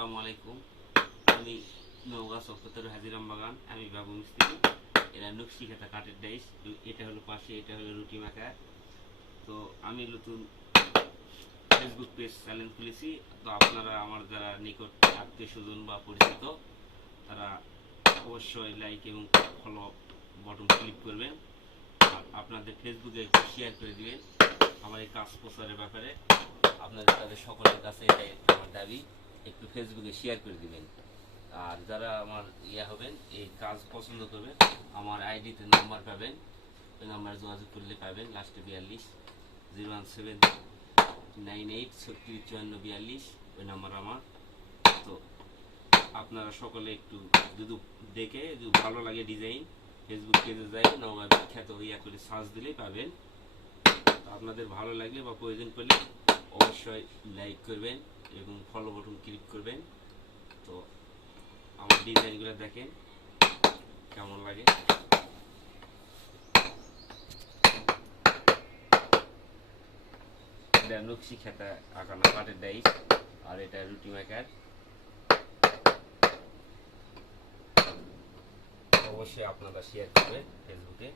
আসসালামু আলাইকুম। আমি নওগাঁ চকপতর হাজিরাম বাগান, আমি বাবু মিস্ত্রি। এরা নকশি খাতা কাঠের ডাইস, এটা হলো পাশে, এটা হলো রুটি মাখা। তো আমি নতুন ফেসবুক পেজ চ্যানেল খুলেছি। তো আপনারা আমার যারা নিকট আত্মীয় স্বজন বা পরিচিত, তারা অবশ্যই লাইক এবং ফলো বটন ক্লিক করবেন। আর আপনাদের ফেসবুকে একটু শেয়ার করে দিবেন আমার এই কাজ প্রচারের ব্যাপারে। আপনাদের তাদের সকলের কাছে এটাই আমার দাবি, একটু ফেসবুকে শেয়ার করে দিবেন। আর যারা আমার হবেন, এই কাজ পছন্দ করবেন, আমার আইডিতে নাম্বার পাবেন, ওই নাম্বারে যোগাযোগ করলে পাবেন। লাস্টে 42 01798 3654 42, ওই নাম্বার আমার। তো আপনারা সকলে একটু যদি দেখে যদি ভালো লাগে ডিজাইন, ফেসবুক পেজে যাই নওগাঁ বিখ্যাত করে সার্চ দিলেই পাবেন। আপনাদের ভালো লাগলে বা প্রয়োজন পড়লে অবশ্যই লাইক করবেন এবং ফলো বাটন ক্লিক করবেন। তো আমার ডিজাইনগুলো দেখেন কেমন লাগে। এটা নকশি খাতা আঁকানো কাঠের ডাইস, আর এটা রুটি মেকার। অবশ্যই আপনারা শেয়ার করবেন ফেসবুকে।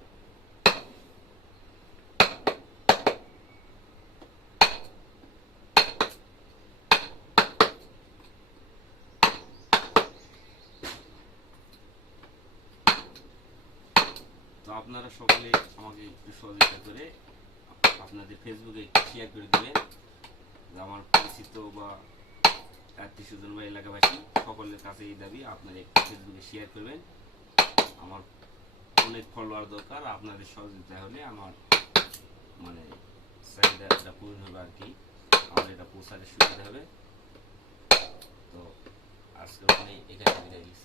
তো আপনারা সকলে আমাকে একটু সহযোগিতা করে আপনাদের ফেসবুকে শেয়ার করে দেবেন। আমার পরিচিত বা আত্মীয় স্বজন বা এলাকাবাসী সকলের কাছে এই দাবি, আপনারা একটু ফেসবুকে শেয়ার করবেন। আমার অনেক ফলোয়ার দরকার, আপনাদের সহযোগিতা হলে আমার মানে চাহিদাটা পূরণ হবে আর কি, আমার এটা পৌঁছাতে সুবিধা হবে। তো আজকে এখানে বিদায় দিচ্ছি।